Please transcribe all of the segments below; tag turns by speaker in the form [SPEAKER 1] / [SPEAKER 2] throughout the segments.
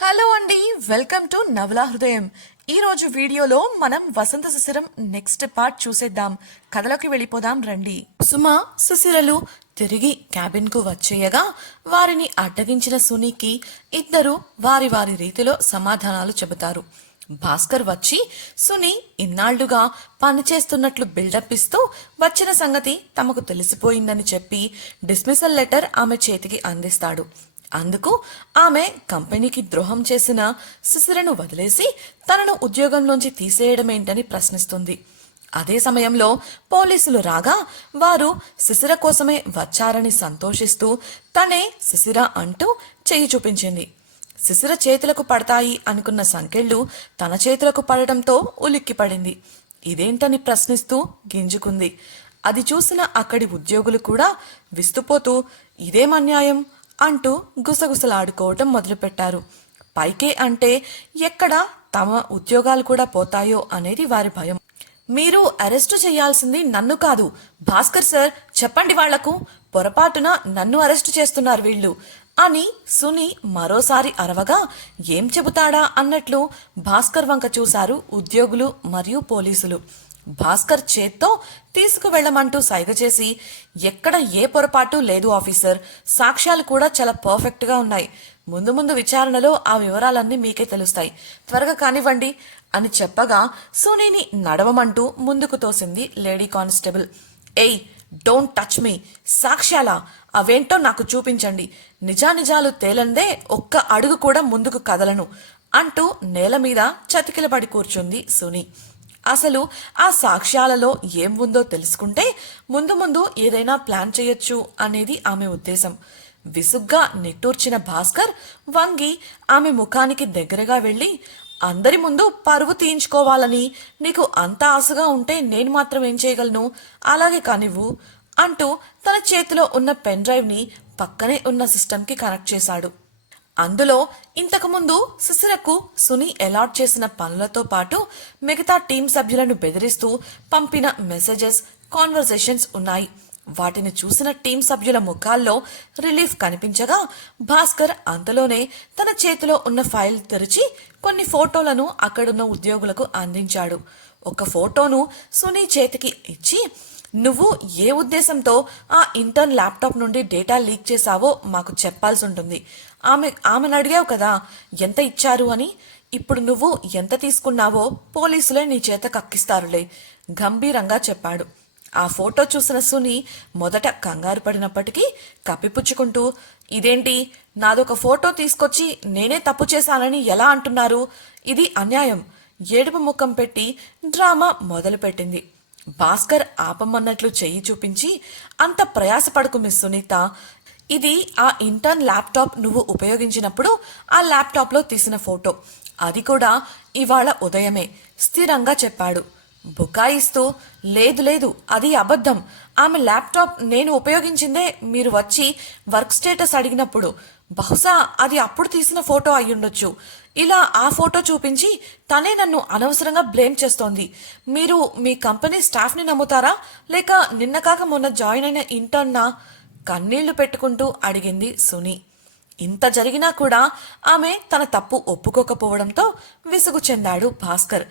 [SPEAKER 1] Hello అండి welcome to నవలా హృదయం. ఈ రోజు వీడియోలో మనం వసంత సుశిరం నెక్స్ట్ పార్ట్ చూసేద్దాం. కథలోకి వెళ్ళిపోదాం రండి. సుమ సుశిరలు తిరిగి క్యాబిన్కు వచ్చేయగా వారిని అడ్డగించిన సునీకి ఇద్దరు వారి వారి రీతిలో సమాధానాలు చెబుతారు. భాస్కర్ వచ్చి సుని ఇన్నాళ్ళుగా పనిచేస్తున్నట్లు బిల్డప్ ఇస్తూ వచ్చిన సంగతి తమకు తెలిసిపోయిందని చెప్పి డిస్మిసల్ లెటర్ ఆమె చేతికి అందిస్తాడు. అందుకు ఆమె కంపెనీకి ద్రోహం చేసిన శిశిరను వదిలేసి తనను ఉద్యోగంలోంచి తీసేయడమేంటని ప్రశ్నిస్తుంది. అదే సమయంలో పోలీసులు రాగా వారు శిశిర కోసమే వచ్చారని సంతోషిస్తూ తనే శిశిర అంటూ చెయ్యి చూపించింది. శిశిర చేతులకు పడతాయి అనుకున్న సంకెళ్ళు తన చేతులకు పడటంతో ఉలిక్కిపడింది. ఇదేంటని ప్రశ్నిస్తూ గింజుకుంది. అది చూసిన అక్కడి ఉద్యోగులు కూడా విస్తుపోతూ ఇదేం అన్యాయం? అంటూ గుసగుసలాడుకోవటం మొదలుపెట్టారు. పైకే అంటే ఎక్కడ తమ ఉద్యోగాలు కూడా పోతాయో అనేది వారి భయం. మీరు అరెస్టు చేయాల్సింది నన్ను కాదు. భాస్కర్ సార్ చెప్పండి వాళ్ళకు. పొరపాటున నన్ను అరెస్టు చేస్తున్నారు వీళ్ళు. అని సుని మరోసారి అరవగా ఏం చెబుతాడా అన్నట్లు భాస్కర్ వంక చూశారు ఉద్యోగులు మరియు పోలీసులు. భాస్కర్ చేత్తో తీసుకువెళ్ళమంటూ సైగ చేసి ఎక్కడ ఏ పొరపాటు లేదు ఆఫీసర్. సాక్ష్యాలు కూడా చాలా పర్ఫెక్ట్గా ఉన్నాయి. ముందు ముందు విచారణలో ఆ వివరాలన్నీ మీకే తెలుస్తాయి. త్వరగా కానివ్వండి అని చెప్పగా సునీని నడవమంటూ ముందుకు తోసింది లేడీ కానిస్టేబుల్. ఎయ్ డోంట్ టచ్ మీ. సాక్ష్యాలా? అవేంటో నాకు చూపించండి. నిజానిజాలు తేలందే ఒక్క అడుగు కూడా ముందుకు కదలను అంటూ నేల మీద చతికిలబడి కూర్చుంది సునీ. అసలు ఆ సాక్ష్యాలలో ఏం ఉందో తెలుసుకుంటే ముందు ముందు ఏదైనా ప్లాన్ చేయొచ్చు అనేది ఆమె ఉద్దేశం. విసుగ్గా నిట్టూర్చిన భాస్కర్ వంగి ఆమె ముఖానికి దగ్గరగా వెళ్ళి అందరి ముందు పరువు తీయించుకోవాలని నీకు అంత ఆశగా ఉంటే నేను మాత్రం ఏం చేయగలను? అలాగే కానివ్వు అంటూ తన చేతిలో ఉన్న పెన్ డ్రైవ్ని పక్కనే ఉన్న సిస్టంకి కనెక్ట్ చేశాడు. అందులో ఇంతకుముందు శిశిరకు సుని అలాట్ చేసిన పనులతో పాటు మిగతా టీం సభ్యులను బెదిరిస్తూ పంపిన మెసేజెస్ కాన్వర్జేషన్స్ ఉన్నాయి. వాటిని చూసిన టీం సభ్యుల ముఖాల్లో రిలీఫ్ కనిపించగా భాస్కర్ అంతలోనే తన చేతిలో ఉన్న ఫైల్ తెరిచి కొన్ని ఫోటోలను అక్కడున్న ఉద్యోగులకు అందించాడు. ఒక ఫోటోను సునీ చేతికి ఇచ్చి నువ్వు ఏ ఉద్దేశంతో ఆ ఇంటర్న్ ల్యాప్టాప్ నుండి డేటా లీక్ చేశావో మాకు చెప్పాల్సి ఉంటుంది. ఆమె ఆమెను అడిగావు కదా ఎంత ఇచ్చారు అని? ఇప్పుడు నువ్వు ఎంత తీసుకున్నావో పోలీసులే నీ చేత కక్కిస్తారులే గంభీరంగా చెప్పాడు. ఆ ఫోటో చూసిన సుని మొదట కంగారు పడినప్పటికీ కప్పిపుచ్చుకుంటూ ఇదేంటి? నాదొక ఫోటో తీసుకొచ్చి నేనే తప్పు చేశానని ఎలా అంటున్నారు? ఇది అన్యాయం. ఏడుపు ముఖం పెట్టి డ్రామా మొదలుపెట్టింది. భాస్కర్ ఆపమన్నట్లు చెయ్యి చూపించి అంత ప్రయాసపడకు మిస్ సునీత. ఇది ఆ ఇంటర్న్ ల్యాప్టాప్ నువ్వు ఉపయోగించినప్పుడు ఆ ల్యాప్టాప్లో తీసిన ఫోటో. అది కూడా ఇవాళ ఉదయమే స్థిరంగా చెప్పాడు. బుకాయిస్తూ లేదు లేదు అది అబద్ధం. ఆమె ల్యాప్టాప్ నేను ఉపయోగించిందే మీరు వచ్చి వర్క్ స్టేటస్ అడిగినప్పుడు. బహుశా అది అప్పుడు తీసిన ఫోటో అయ్యుండొచ్చు. ఇలా ఆ ఫోటో చూపించి తనే నన్ను అనవసరంగా బ్లేమ్ చేస్తోంది. మీరు మీ కంపెనీ స్టాఫ్ని నమ్ముతారా? లేక నిన్న కాక మొన్న జాయిన్ అయిన ఇంటర్నా? కన్నీళ్ళు పెట్టుకుంటూ అడిగింది సుని. ఇంత జరిగినా కూడా ఆమె తన తప్పు ఒప్పుకోకపోవడంతో విసుగు చెందాడు భాస్కర్.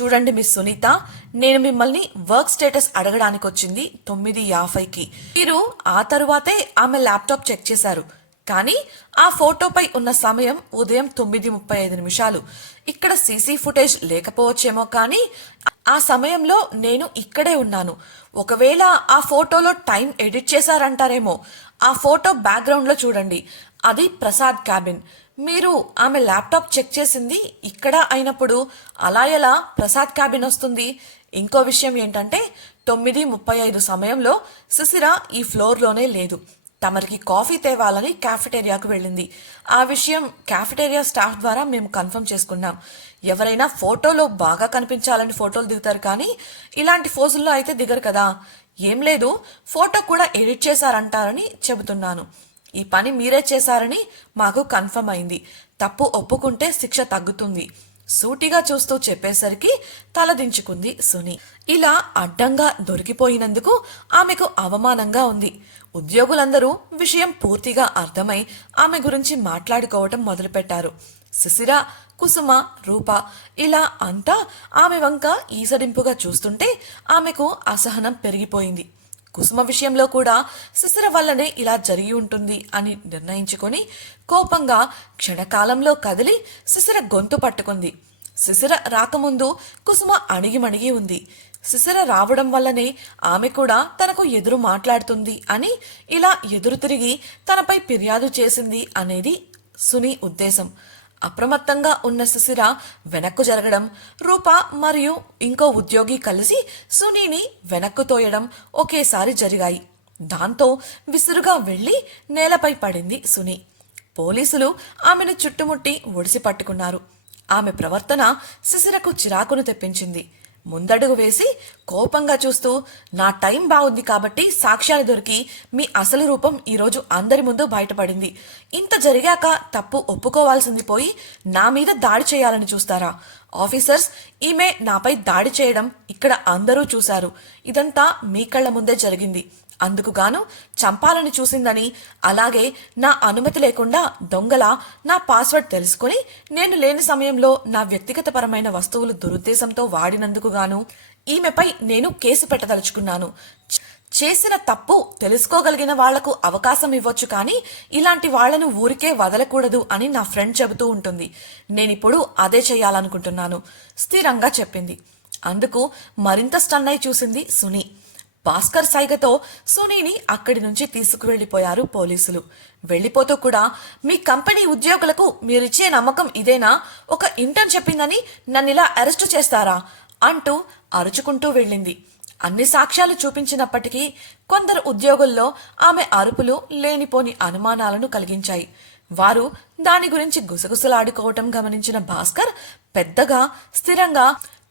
[SPEAKER 1] చూడండి మిస్ సునీత నేను మిమ్మల్ని వర్క్ స్టేటస్ అడగడానికి వచ్చింది తొమ్మిది యాభైకి. మీరు ఆ తరువాతే ఆమె ల్యాప్టాప్ చెక్ చేశారు. కానీ ఆ ఫోటోపై ఉన్న సమయం ఉదయం తొమ్మిది ముప్పై ఐదు నిమిషాలు. ఇక్కడ సీసీ ఫుటేజ్ లేకపోవచ్చేమో కానీ ఆ సమయంలో నేను ఇక్కడే ఉన్నాను. ఒకవేళ ఆ ఫోటోలో టైం ఎడిట్ చేశారంటారేమో. ఆ ఫోటో బ్యాక్గ్రౌండ్లో చూడండి. అది ప్రసాద్ క్యాబిన్. మీరు ఆమె ల్యాప్టాప్ చెక్ చేసింది ఇక్కడ అయినప్పుడు అలా ఎలా ప్రసాద్ క్యాబిన్ వస్తుంది? ఇంకో విషయం ఏంటంటే తొమ్మిది ముప్పై ఐదు సమయంలో శిశిర ఈ ఫ్లోర్లోనే లేదు. తమరికి కాఫీ తేవాలని క్యాఫిటేరియాకు వెళ్ళింది. ఆ విషయం క్యాఫెటేరియా స్టాఫ్ ద్వారా మేము కన్ఫర్మ్ చేసుకున్నాం. ఎవరైనా ఫోటోలో బాగా కనిపించాలని ఫోటోలు దిగుతారు కానీ ఇలాంటి ఫోజుల్లో అయితే దిగరు కదా. ఏం లేదు ఫోటో కూడా ఎడిట్ చేశారంటారని చెబుతున్నాను. ఈ పని మీరే చేశారని మాకు కన్ఫర్మ్ అయింది. తప్పు ఒప్పుకుంటే శిక్ష తగ్గుతుంది. సూటిగా చూస్తూ చెప్పేసరికి తలదించుకుంది సుని. ఇలా అడ్డంగా దొరికిపోయినందుకు ఆమెకు అవమానంగా ఉంది. ఉద్యోగులందరూ విషయం పూర్తిగా అర్థమై ఆమె గురించి మాట్లాడుకోవటం మొదలుపెట్టారు. శిశిర కుసుమ రూప ఇలా అంతా ఆమె వంక ఈసడింపుగా చూస్తుంటే ఆమెకు అసహనం పెరిగిపోయింది. కుసుమ విషయంలో కూడా శిశిర వల్లనే ఇలా జరిగి ఉంటుంది అని నిర్ణయించుకొని కోపంగా క్షణకాలంలో కదిలి శిశిర గొంతు పట్టుకుంది. శిశిర రాకముందు కుసుమ అణిగిమణిగి ఉంది. శిశిర రావడం వల్లనే ఆమె కూడా తనకు ఎదురు మాట్లాడుతుంది అని ఇలా ఎదురు తిరిగి తనపై ఫిర్యాదు చేసింది అనేది సుని ఉద్దేశం. అప్రమత్తంగా ఉన్న శిశిర వెనక్కు జరగడం రూప మరియు ఇంకో ఉద్యోగి కలిసి సునీని వెనక్కు తోయడం ఒకేసారి జరిగాయి. దాంతో విసురుగా వెళ్ళి నేలపై పడింది సుని. పోలీసులు ఆమెను చుట్టుముట్టి ఒడిసి పట్టుకున్నారు. ఆమె ప్రవర్తన శిశిరకు చిరాకును తెప్పించింది. ముందడుగు వేసి కోపంగా చూస్తూ నా టైం బాగుంది కాబట్టి సాక్ష్యాలు దొరికి మీ అసలు రూపం ఈరోజు అందరి ముందు బయటపడింది. ఇంత జరిగాక తప్పు ఒప్పుకోవాల్సింది పోయి నా మీద దాడి చేయాలని చూస్తారా? ఆఫీసర్స్ ఈమె నాపై దాడి చేయడం ఇక్కడ అందరూ చూశారు. ఇదంతా మీ కళ్ళ ముందే జరిగింది. అందుకు గాను చంపాలని చూసిందని అలాగే నా అనుమతి లేకుండా దొంగల నా పాస్వర్డ్ తెలుసుకొని నేను లేని సమయంలో నా వ్యక్తిగతపరమైన వస్తువులు దురుద్దేశంతో వాడినందుకు గాను ఈమెపై నేను కేసు పెట్టదలుచుకున్నాను. చేసిన తప్పు తెలుసుకోగలిగిన వాళ్ళకు అవకాశం ఇవ్వచ్చు కానీ ఇలాంటి వాళ్ళను ఊరికే వదలకూడదు అని నా ఫ్రెండ్ చెబుతూ ఉంటుంది. నేనిప్పుడు అదే చేయాలనుకుంటున్నాను. స్థిరంగా చెప్పింది. అందుకు మరింత స్టన్ అయి చూసింది సునీ. భాస్కర్ సైగతో సునీని అక్కడి నుంచి తీసుకువెళ్ళిపోయారు పోలీసులు. వెళ్ళిపోతూ కూడా మీ కంపెనీ ఉద్యోగులకు మీరిచ్చే నమ్మకం ఇదేనా? ఒక ఇంటర్న్ చెప్పిందని నన్ను ఇలా అరెస్టు చేస్తారా? అంటూ అరుచుకుంటూ వెళ్ళింది. అన్ని సాక్ష్యాలు చూపించినప్పటికీ కొందరు ఉద్యోగుల్లో ఆమె అరుపులు లేనిపోని అనుమానాలను కలిగించాయి. వారు దాని గురించి గుసగుసలాడుకోవటం గమనించిన భాస్కర్ పెద్దగా స్థిరంగా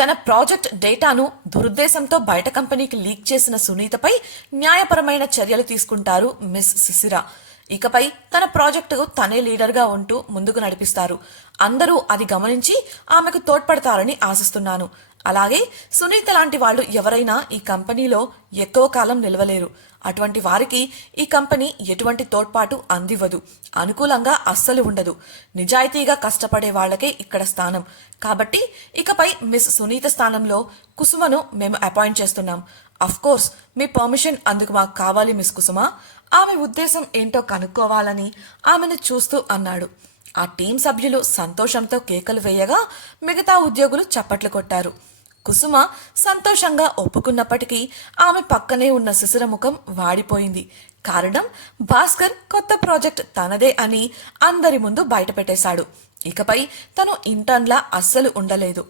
[SPEAKER 1] తన ప్రాజెక్ట్ డేటాను దురుద్దేశంతో బయట కంపెనీకి లీక్ చేసిన సునీతపై న్యాయపరమైన చర్యలు తీసుకుంటారు మిస్ సిసిరా ఇకపై తన ప్రాజెక్టుకు తనే లీడర్గా ఉంటూ ముందుకు నడిపిస్తారు. అందరూ అది గమనించి ఆమెకు తోడ్పడతారని ఆశిస్తున్నాను. అలాగే సునీత లాంటి వాళ్ళు ఎవరైనా ఈ కంపెనీలో ఎక్కువ కాలం నిలవలేరు. అటువంటి వారికి ఈ కంపెనీ ఎటువంటి తోడ్పాటు అందివ్వదు. అనుకూలంగా అస్సలు ఉండదు. నిజాయితీగా కష్టపడే వాళ్ళకే ఇక్కడ స్థానం. కాబట్టి ఇకపై మిస్ సునీత స్థానంలో కుసుమను మేము అపాయింట్ చేస్తున్నాం. అఫ్ కోర్స్ మీ పర్మిషన్ అందుకు మాకు కావాలి మిస్ కుసుమ. ఆమె ఉద్దేశం ఏంటో కనుక్కోవాలని ఆమెను చూస్తూ అన్నాడు. ఆ టీం సభ్యులు సంతోషంతో కేకలు వేయగా మిగతా ఉద్యోగులు చప్పట్లు కొట్టారు. కుసుమ సంతోషంగా ఒప్పుకున్నప్పటికీ ఆమె పక్కనే ఉన్న శిశిరముఖం వాడిపోయింది. కారణం భాస్కర్ కొత్త ప్రాజెక్ట్ తనదే అని అందరి ముందు బయటపెట్టేశాడు. ఇకపై తను ఇంటర్న్లా అస్సలు ఉండలేదు.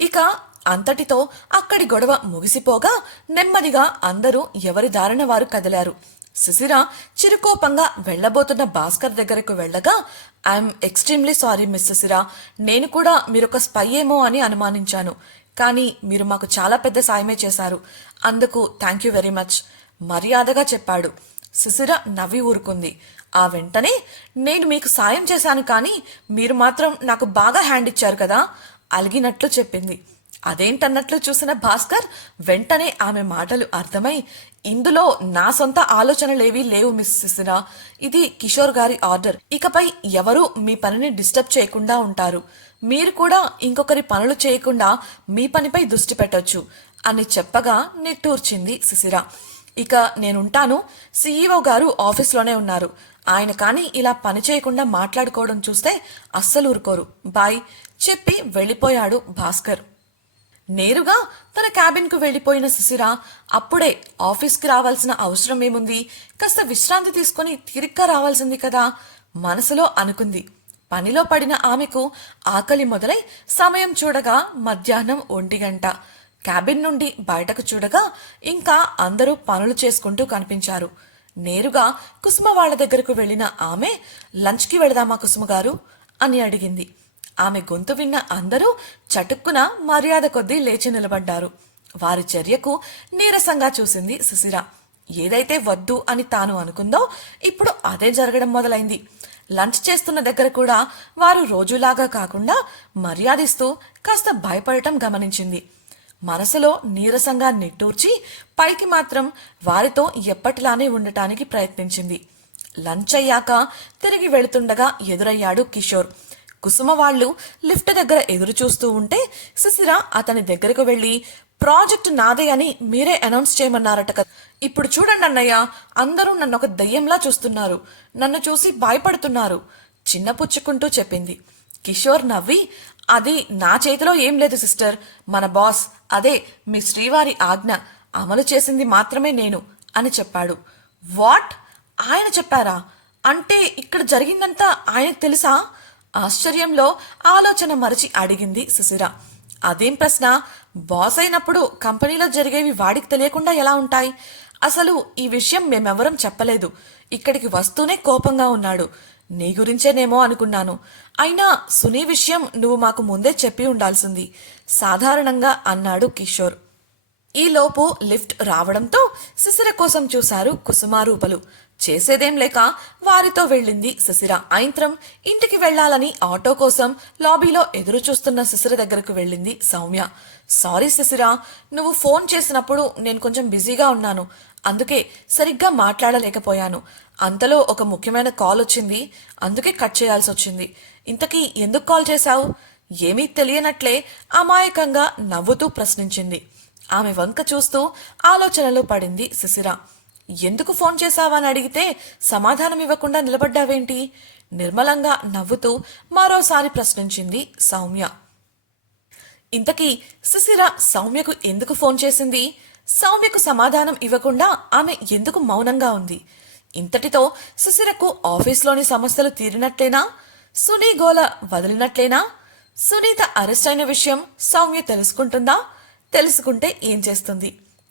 [SPEAKER 1] ఇక అంతటితో అక్కడి గొడవ ముగిసిపోగా నెమ్మదిగా అందరూ ఎవరి దారిన వారు కదిలారు. శిశిర చిరుకోపంగా వెళ్ళబోతున్న భాస్కర్ దగ్గరకు వెళ్ళగా ఐఎమ్ ఎక్స్ట్రీమ్లీ సారీ మిస్ శిశిర నేను కూడా మీరొక స్పై ఏమో అని అనుమానించాను. కానీ మీరు మాకు చాలా పెద్ద సాయమే చేశారు. అందుకు థ్యాంక్ యూ వెరీ మచ్ మర్యాదగా చెప్పాడు. సుశిర నవ్వి ఊరుకుంది. ఆ వెంటనే నేను మీకు సాయం చేశాను కానీ మీరు మాత్రం నాకు బాగా హ్యాండ్ ఇచ్చారు కదా? అలిగినట్లు చెప్పింది. అదేంటన్నట్లు చూసిన భాస్కర్ వెంటనే ఆమె మాటలు అర్థమై ఇందులో నా సొంత ఆలోచనలేవీ లేవు మిస్ సిసిరా ఇది కిషోర్ గారి ఆర్డర్. ఇకపై ఎవరూ మీ పనిని డిస్టర్బ్ చేయకుండా ఉంటారు. మీరు కూడా ఇంకొకరి పనులు చేయకుండా మీ పనిపై దృష్టి పెట్టొచ్చు అని చెప్పగా నిట్టూర్చింది శిశిర ఇక నేనుంటాను. సీఈఓ గారు ఆఫీస్లోనే ఉన్నారు. ఆయన కానీ ఇలా పని చేయకుండా మాట్లాడుకోవడం చూస్తే అస్సలు ఊరుకోరు. బాయ్ చెప్పి వెళ్ళిపోయాడు భాస్కర్. నేరుగా తన క్యాబిన్కు వెళ్ళిపోయిన శిశిర అప్పుడే ఆఫీస్కి రావాల్సిన అవసరం ఏముంది? కాస్త విశ్రాంతి తీసుకొని తిరిగ్గా రావాల్సింది కదా? మనసులో అనుకుంది. పనిలో పడిన ఆమెకు ఆకలి మొదలై సమయం చూడగా మధ్యాహ్నం ఒంటి గంట. క్యాబిన్ నుండి బయటకు చూడగా ఇంకా అందరూ పనులు చేసుకుంటూ కనిపించారు. నేరుగా కుసుమ వాళ్ళ దగ్గరకు వెళ్ళిన ఆమె లంచ్కి వెళదామా కుసుమ గారు అని అడిగింది. ఆమె గొంతు విన్న అందరూ చటుక్కున మర్యాద కొద్దీ లేచి నిలబడ్డారు. వారి చర్యకు నీరసంగా చూసింది సుశిర ఏదైతే వద్దు అని తాను అనుకుందో ఇప్పుడు అదే జరగడం మొదలైంది. లంచ్ చేస్తున్న దగ్గర కూడా వారు రోజులాగా కాకుండా మర్యాదిస్తూ కాస్త భయపడటం గమనించింది. మనసులో నీరసంగా నిట్టూర్చి పైకి మాత్రం వారితో ఎప్పటిలానే ఉండటానికి ప్రయత్నించింది. లంచ్ అయ్యాక తిరిగి వెళుతుండగా ఎదురయ్యాడు కిషోర్. కుసుమ వాళ్ళు లిఫ్ట్ దగ్గర ఎదురు చూస్తూ ఉంటే శిశిర అతని దగ్గరకు వెళ్ళి ప్రాజెక్ట్ నాదే అని మీరే అనౌన్స్ చేయమన్నారట కదా. ఇప్పుడు చూడండి అన్నయ్య అందరూ నన్ను ఒక దయ్యంలా చూస్తున్నారు. నన్ను చూసి భయపడుతున్నారు చిన్నపుచ్చుకుంటూ చెప్పింది. కిషోర్ నవ్వి అది నా చేతిలో ఏం లేదు సిస్టర్. మన బాస్ అదే మీ శ్రీవారి ఆజ్ఞ. అమలు చేసింది మాత్రమే నేను అని చెప్పాడు. వాట్? ఆయన చెప్పారా? అంటే ఇక్కడ జరిగిందంతా ఆయనకు తెలుసా? ఆశ్చర్యంలో ఆలోచన మరచి అడిగింది సుశిర అదేం ప్రశ్న? బాస్ అయినప్పుడు కంపెనీలో జరిగేవి వాడికి తెలియకుండా ఎలా ఉంటాయి? అసలు ఈ విషయం మేమెవరం చెప్పలేదు. ఇక్కడికి వస్తూనే కోపంగా ఉన్నాడు. నీ గురించేనేమో అనుకున్నాను. అయినా సునీ విషయం నువ్వు మాకు ముందే చెప్పి ఉండాల్సింది సాధారణంగా అన్నాడు కిషోర్. ఈలోపు లిఫ్ట్ రావడంతో శిశిర కోసం చూశారు కుసుమారూపలు. చేసేదేం లేక వారితో వెళ్ళింది శశిర. అయింత్రం ఇంటికి వెళ్ళాలని ఆటో కోసం లాబీలో ఎదురు చూస్తున్న శశిర దగ్గరకు వెళ్ళింది సౌమ్య. సారీ శశిర నువ్వు ఫోన్ చేసినప్పుడు నేను కొంచెం బిజీగా ఉన్నాను. అందుకే సరిగ్గా మాట్లాడలేకపోయాను. అంతలో ఒక ముఖ్యమైన కాల్ వచ్చింది. అందుకే కట్ చేయాల్సి వచ్చింది. ఇంతకీ ఎందుకు కాల్ చేశావు? ఏమీ తెలియనట్లే అమాయకంగా నవ్వుతూ ప్రశ్నించింది. ఆమె వంక చూస్తూ ఆలోచనలో పడింది శిశిర. ఎందుకు ఫోన్ చేశావని అడిగితే సమాధానం ఇవ్వకుండా నిలబడ్డావేంటి? నిర్మలంగా నవ్వుతూ మరోసారి ప్రశ్నించింది సౌమ్య. ఇంతకీ శిశిర సౌమ్యకు ఎందుకు ఫోన్ చేసింది? సౌమ్యకు సమాధానం ఇవ్వకుండా ఆమె ఎందుకు మౌనంగా ఉంది? ఇంతటితో శిశిరకు ఆఫీస్లోని సమస్యలు తీరినట్లేనా? సునీ గోల వదిలినట్లేనా? సునీత అరెస్ట్ అయిన విషయం సౌమ్య తెలుసుకుంటుందా? తెలుసుకుంటే ఏం చేస్తుంది?